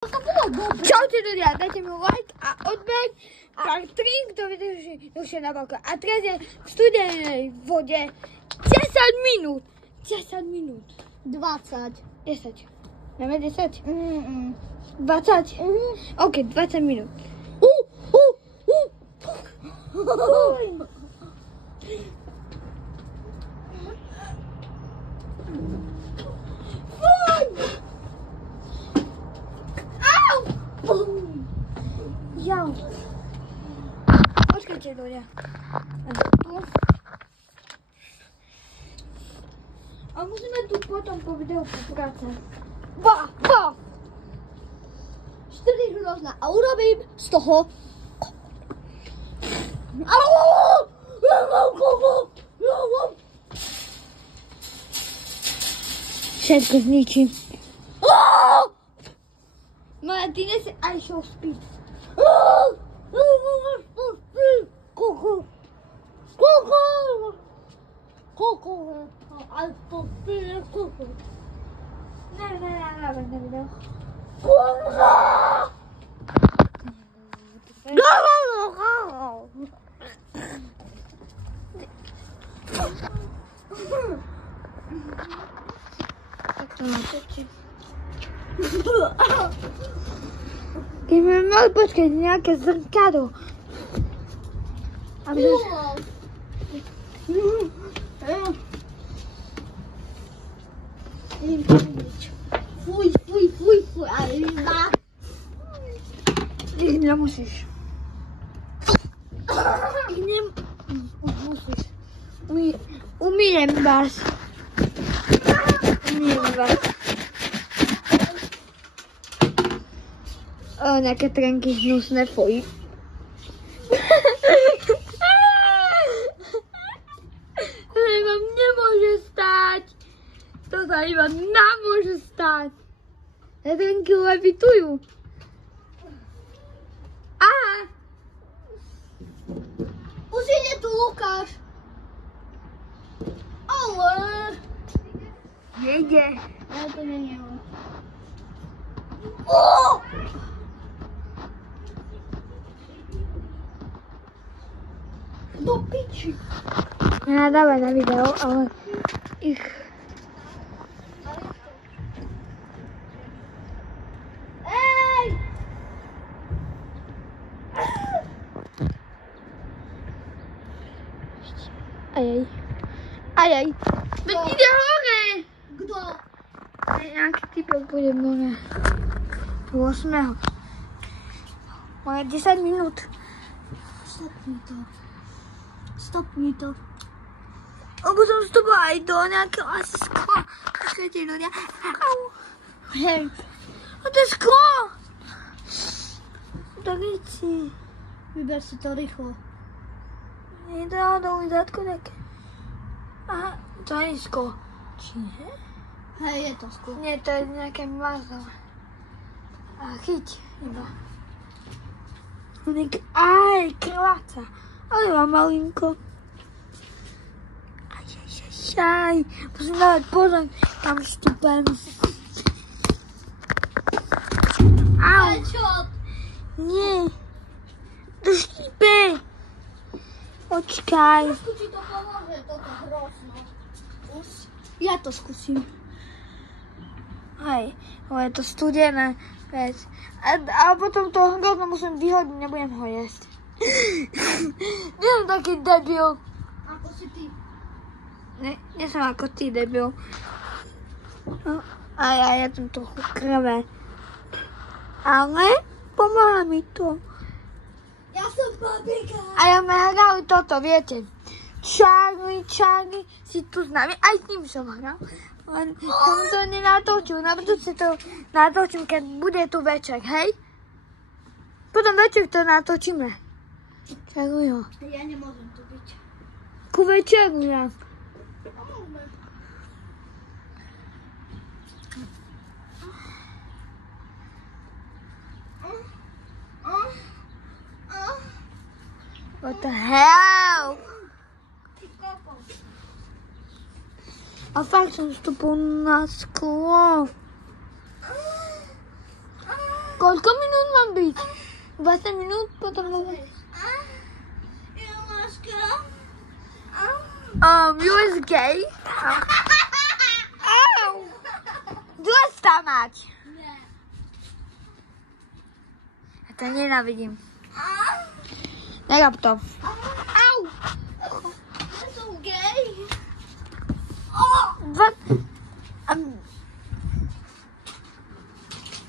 Čaute ľudia, dajte mi like a odber a 3, kto vydrží dlhšie na balkóne. A teraz je v studenej vode 10 minút. 10 minút. 20. 10. Máme 10? 20? OK, 20 minút. Jau. Počkajte ľudia. A musíme tu potom po videu poprácať. 4 hrozná a urobím z toho všetko zničím. No a ty nesi aj šel spíť. Ne. Keď sme mali počkať nejaké zrkadlo. Fuj, a ryba. Nemusíš. Musíš. Umýjem vás. Nejaké trenky hnusné, fuj. To sa vám nemôže stať. To sa iba nám môže stať. Tie trenky levitujú. Aha. Už ide tu Lukáš. Ale. Nejde. Ale to nie je on. Do piči. Nenadávaj na video, ale ich... Ej! Ajaj. Veď ide hore! Kto? Nejaký typek bude hore. 8. Máme 10 minút. Stopni to. Lebo som vstúpila aj do nejakého asi skla. Počkajte ľudia. Au. Hej. A to je sklo. To víci. Vyber si to rýchlo. Nie je to dolu zátko také. Aha, to nie je sklo. Či nie? Hej, je to sklo. Nie, to je nejaké mazlo. A chyť iba. Aj, krváca. Ale mám malinko. Aj. Musím dávať pozor, tam štúpem. Au. Nie. To štípe. Počkaj. Trošku ti to pomôže, toto hrozno. Ja to skúsim. Hej, ale je to studené vec. A potom to hrozno musím vyhodiť, nebudem ho jesť. Nie som taký debil. Ako si ty? Nie som ako ty, debil. No, a ja som trochu krvé. Ale pomáha mi to. Ja som babika. A ja sme hrali toto, viete. Charlie, si tu s nami. Aj s ním som hral. Len som to nenatočil. Na budúce to natočím, keď bude tu večer, hej? Potom večer to natočíme. Čarujo. Ja nemôžem tu byť. Ku večeru, ja. What the hell? A fakt som vstupil na sklo. Koľko minút mám byť? 20 minút potom bude. You is gay? Dostá mať. Ja to nenávidím. Nerob to. Au! Ja som gej.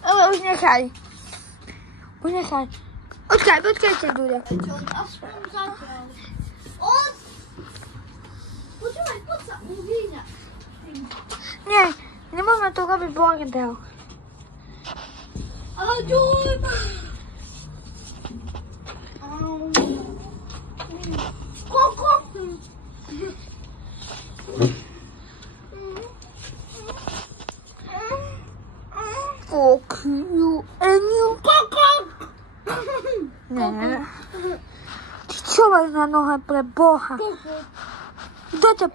Ale už nechaj. Už nechaj. Počkajte, ľudia. Čo, aspoň zatiaľ. On! Počúvaj, poď sa uvíňa. Nie, nemôžeme to robiť bordel. Aďuj! Koko! Fuck you and you. Koko! Ne. Ty čo máš na nohe pre Boha? Kto ťa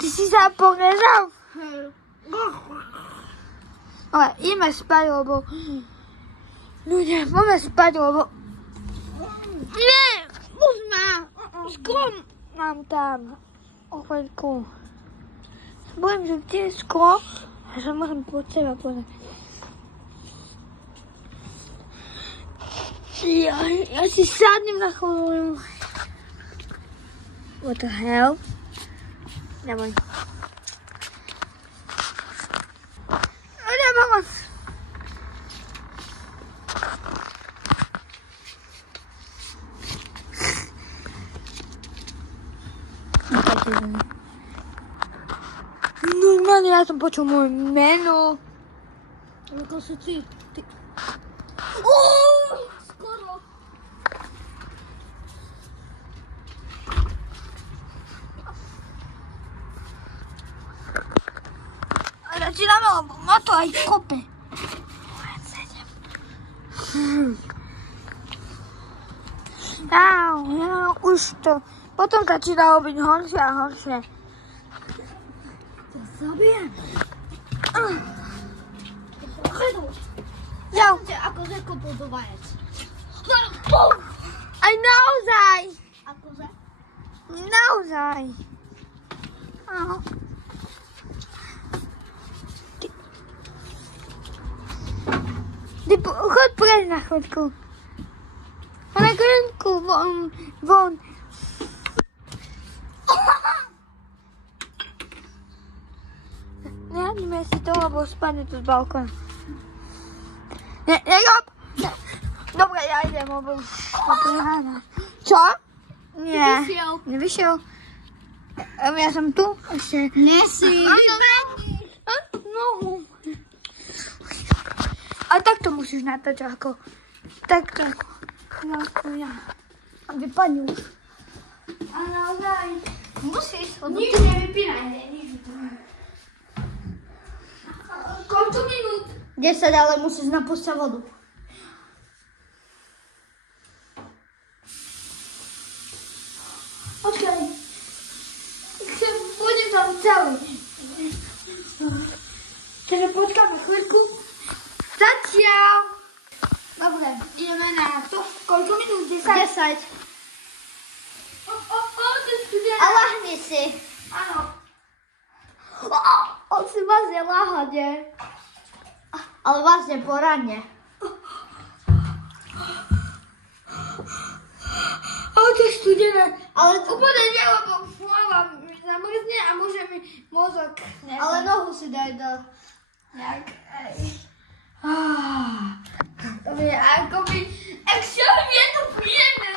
Ty si sa porezal? Ale ideme spať, lebo... Ľudia, máme spať, lebo... Nie! Už ma! Skoro mám tam. O chvíľku. Bojím, že ty je skoro. A sa môžem pod seba pozrieť. Ja si sadnem na chvíľu. What the hell? Neboj. Vamos. Normálne ja som počul moje meno. Ako si ty? Skoro. Začíname, lebo ma to aj kope. Už to. Potom začína robiť horšie a horšie. To zabijem. Ja. Ako řeko podovajec. Aj naozaj. Akože? Naozaj. Aha. Ty choď preč na chodku. Na chvíľku von. Nehodíme si to, lebo spadne tu z balkóna. Nerob! Dobre, ja idem, lebo už to preháňa. Čo? Nie. Nevyšiel. Ja som tu ešte. Nesi. No. A takto musíš natáčať ako... Takto ako ja. A vypadni už. A naozaj. Musíš. Nič nevypínaj. Koľko minút? 10, ale musíš napustiť vodu. Počkaj. Pôjdem tam celý. Teda počkáme chvíľku. Zatiaľ. Dobre, ideme na to. Koľko minút? 10? 10. A lahni si. Áno. On si vlastne lahade. Ale vlastne poradne. Ale to je studené. Ale úplne nie, lebo hlava mi zamrzne a môže mi mozog. Ale nohu si daj do... Jak? To je akoby... Ak čo je to príjemné